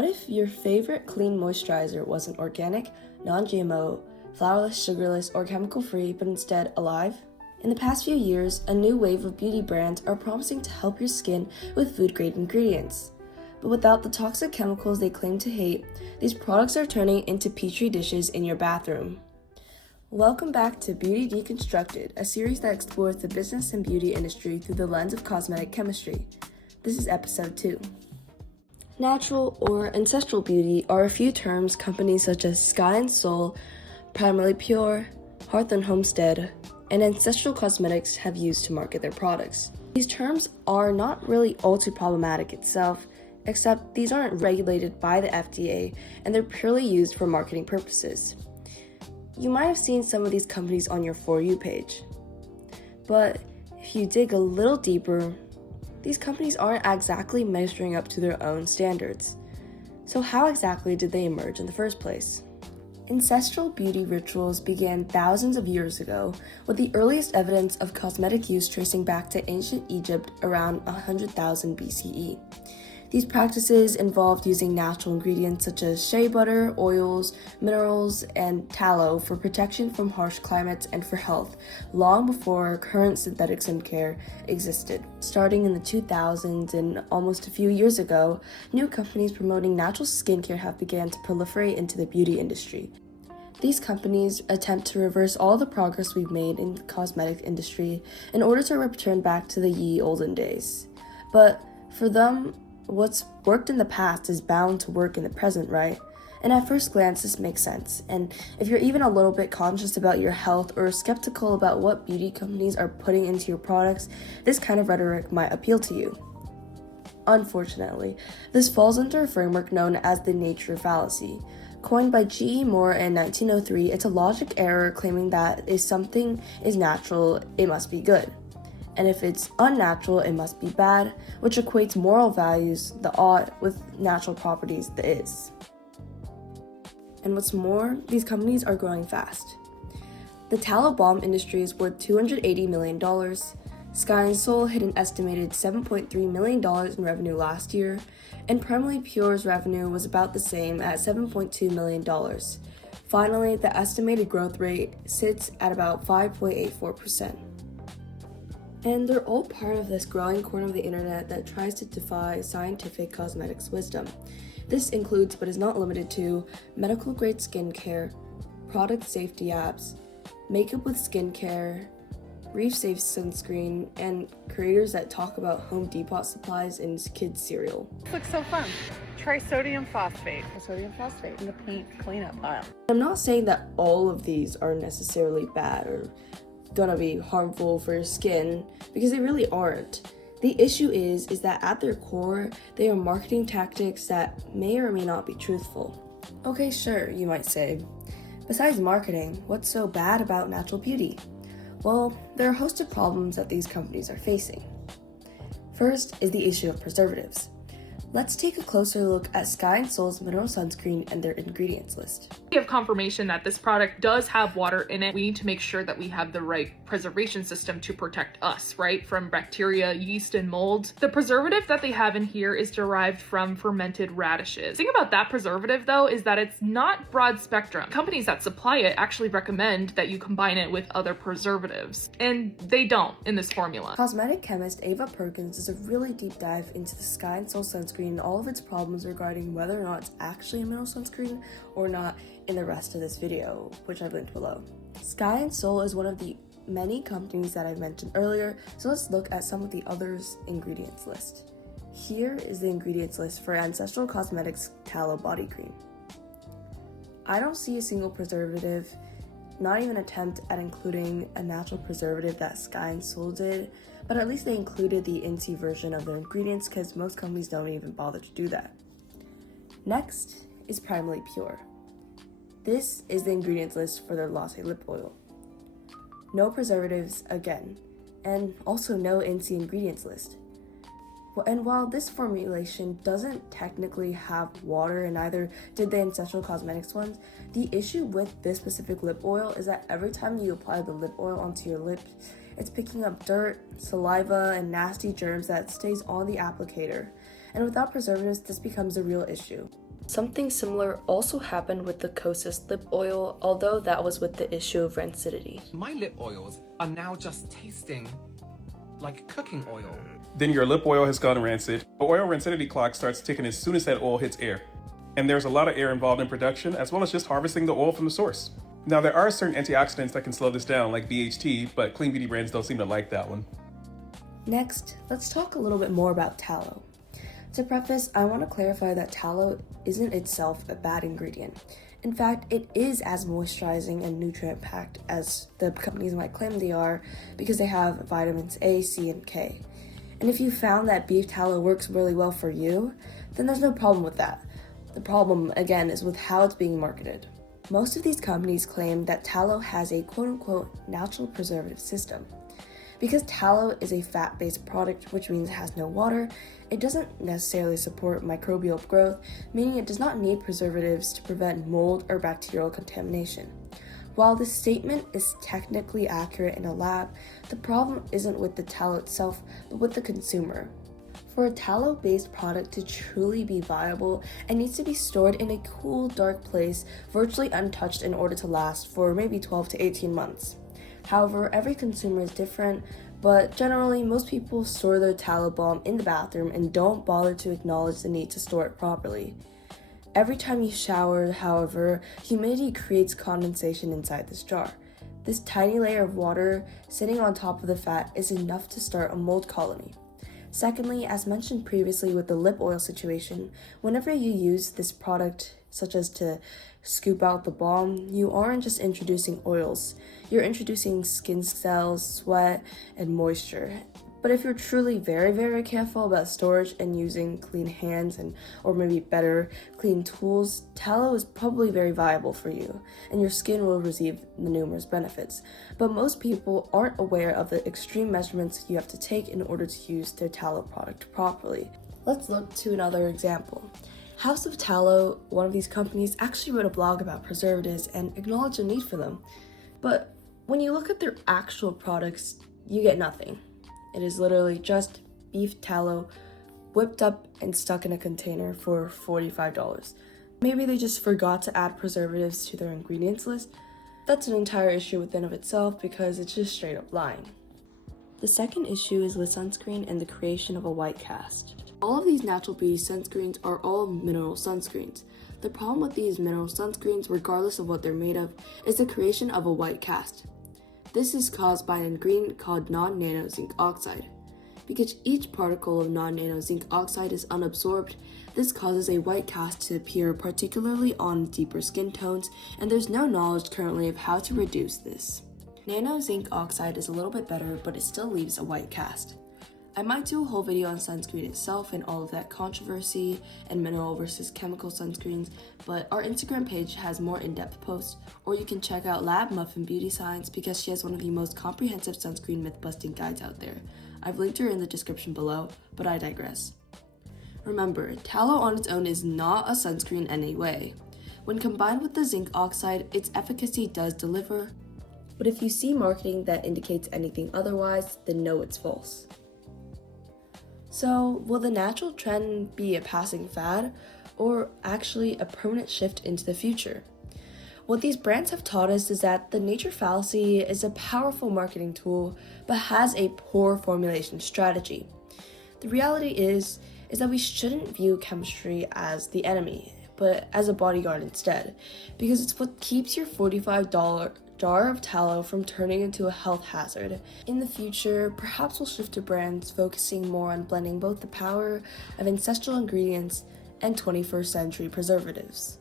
What if your favorite clean moisturizer wasn't organic, non-GMO, flourless, sugarless, or chemical-free, but instead alive? In the past few years, a new wave of beauty brands are promising to help your skin with food-grade ingredients. But without the toxic chemicals they claim to hate, these products are turning into petri dishes in your bathroom. Welcome back to Beauty Deconstructed, a series that explores the business and beauty industry through the lens of cosmetic chemistry. This is episode 2. Natural or ancestral beauty are a few terms companies such as Sky and Soul, Primarily Pure, Hearth and Homestead, and Ancestral Cosmetics have used to market their products. These terms are not really all too problematic itself, except these aren't regulated by the FDA and they're purely used for marketing purposes. You might have seen some of these companies on your For You page. But if you dig a little deeper, these companies aren't exactly measuring up to their own standards. So how exactly did they emerge in the first place? Ancestral beauty rituals began thousands of years ago, with the earliest evidence of cosmetic use tracing back to ancient Egypt around 100,000 BCE. These practices involved using natural ingredients such as shea butter, oils, minerals, and tallow for protection from harsh climates and for health, long before current synthetic skincare existed. Starting in the 2000s and almost a few years ago, new companies promoting natural skincare have begun to proliferate into the beauty industry. These companies attempt to reverse all the progress we've made in the cosmetic industry in order to return back to the ye olden days. But for them, what's worked in the past is bound to work in the present, right? And at first glance, this makes sense. And if you're even a little bit conscious about your health or skeptical about what beauty companies are putting into your products, this kind of rhetoric might appeal to you. Unfortunately, this falls under a framework known as the nature fallacy. Coined by G. Moore in 1903, it's a logic error claiming that if something is natural, it must be good. And if it's unnatural, it must be bad, which equates moral values, the ought, with natural properties, the is. And what's more, these companies are growing fast. The tallow balm industry is worth $280 million. Sky and Soul hit an estimated $7.3 million in revenue last year, and Primarily Pure's revenue was about the same at $7.2 million. Finally, the estimated growth rate sits at about 5.84%. And they're all part of this growing corner of the internet that tries to defy scientific cosmetics wisdom. This includes, but is not limited to, medical-grade skincare, product safety apps, makeup with skincare, reef-safe sunscreen, and creators that talk about Home Depot supplies and kids' cereal. This looks so fun. Try sodium phosphate. Sodium phosphate in the paint cleanup pile. I'm not saying that all of these are necessarily bad or gonna be harmful for your skin, because they really aren't. The issue is that at their core, they are marketing tactics that may or may not be truthful. Okay, sure, you might say. Besides marketing, what's so bad about natural beauty? Well, there are a host of problems that these companies are facing. First is the issue of preservatives. Let's take a closer look at Sky and Soul's mineral sunscreen and their ingredients list. We have confirmation that this product does have water in it. We need to make sure that we have the right preservation system to protect us, right, from bacteria, yeast, and mold. The preservative that they have in here is derived from fermented radishes. The thing about that preservative, though, is that it's not broad spectrum. Companies that supply it actually recommend that you combine it with other preservatives, and they don't in this formula. Cosmetic chemist Ava Perkins does a really deep dive into the Sky and Soul sunscreen and all of its problems regarding whether or not it's actually a mineral sunscreen or not in the rest of this video, which I've linked below. Sky and Soul is one of the many companies that I mentioned earlier, so let's look at some of the others' ingredients list. Here is the ingredients list for Ancestral Cosmetics Tallow Body Cream. I don't see a single preservative, not even an attempt at including a natural preservative that Sky and Soul did, but at least they included the NC version of their ingredients because most companies don't even bother to do that. Next is Primarily Pure. This is the ingredients list for their Latte Lip Oil. No preservatives again, and also no NC ingredients list. And while this formulation doesn't technically have water, and neither did the Ancestral Cosmetics ones, the issue with this specific lip oil is that every time you apply the lip oil onto your lips, it's picking up dirt, saliva, and nasty germs that stays on the applicator. And without preservatives, this becomes a real issue. Something similar also happened with the Kosas lip oil, although that was with the issue of rancidity. My lip oils are now just tasting like cooking oil. Then your lip oil has gone rancid. The oil rancidity clock starts ticking as soon as that oil hits air. And there's a lot of air involved in production, as well as just harvesting the oil from the source. Now, there are certain antioxidants that can slow this down, like BHT, but clean beauty brands don't seem to like that one. Next, let's talk a little bit more about tallow. To preface, I want to clarify that tallow isn't itself a bad ingredient. In fact, it is as moisturizing and nutrient-packed as the companies might claim they are because they have vitamins A, C, and K. And if you found that beef tallow works really well for you, then there's no problem with that. The problem, again, is with how it's being marketed. Most of these companies claim that tallow has a quote-unquote natural preservative system. Because tallow is a fat-based product, which means it has no water, it doesn't necessarily support microbial growth, meaning it does not need preservatives to prevent mold or bacterial contamination. While this statement is technically accurate in a lab, the problem isn't with the tallow itself, but with the consumer. For a tallow-based product to truly be viable, it needs to be stored in a cool, dark place, virtually untouched in order to last for maybe 12 to 18 months. However, every consumer is different, but generally, most people store their tallow balm in the bathroom and don't bother to acknowledge the need to store it properly. Every time you shower, however, humidity creates condensation inside this jar. This tiny layer of water sitting on top of the fat is enough to start a mold colony. Secondly, as mentioned previously with the lip oil situation, whenever you use this product, such as to scoop out the balm, you aren't just introducing oils, you're introducing skin cells, sweat, and moisture. But if you're truly very, very careful about storage and using clean hands or maybe better, clean tools, tallow is probably very viable for you, and your skin will receive the numerous benefits. But most people aren't aware of the extreme measurements you have to take in order to use their tallow product properly. Let's look to another example. House of Tallow, one of these companies, actually wrote a blog about preservatives and acknowledged the need for them. But when you look at their actual products, you get nothing. It is literally just beef tallow whipped up and stuck in a container for $45. Maybe they just forgot to add preservatives to their ingredients list. That's an entire issue within of itself because it's just straight up lying. The second issue is with sunscreen and the creation of a white cast. All of these natural beauty sunscreens are all mineral sunscreens. The problem with these mineral sunscreens, regardless of what they're made of, is the creation of a white cast. This is caused by an ingredient called non-nano zinc oxide. Because each particle of non-nano zinc oxide is unabsorbed, this causes a white cast to appear particularly on deeper skin tones, and there's no knowledge currently of how to reduce this. Nano zinc oxide is a little bit better, but it still leaves a white cast. I might do a whole video on sunscreen itself and all of that controversy and mineral versus chemical sunscreens, but our Instagram page has more in-depth posts, or you can check out Lab Muffin Beauty Science because she has one of the most comprehensive sunscreen myth-busting guides out there. I've linked her in the description below, but I digress. Remember, tallow on its own is not a sunscreen in any way. When combined with the zinc oxide, its efficacy does deliver, but if you see marketing that indicates anything otherwise, then know it's false. So, will the natural trend be a passing fad, or actually a permanent shift into the future? What these brands have taught us is that the nature fallacy is a powerful marketing tool, but has a poor formulation strategy. The reality is that we shouldn't view chemistry as the enemy, but as a bodyguard instead, because it's what keeps your $45 jar of tallow from turning into a health hazard. In the future, perhaps we'll shift to brands focusing more on blending both the power of ancestral ingredients and 21st century preservatives.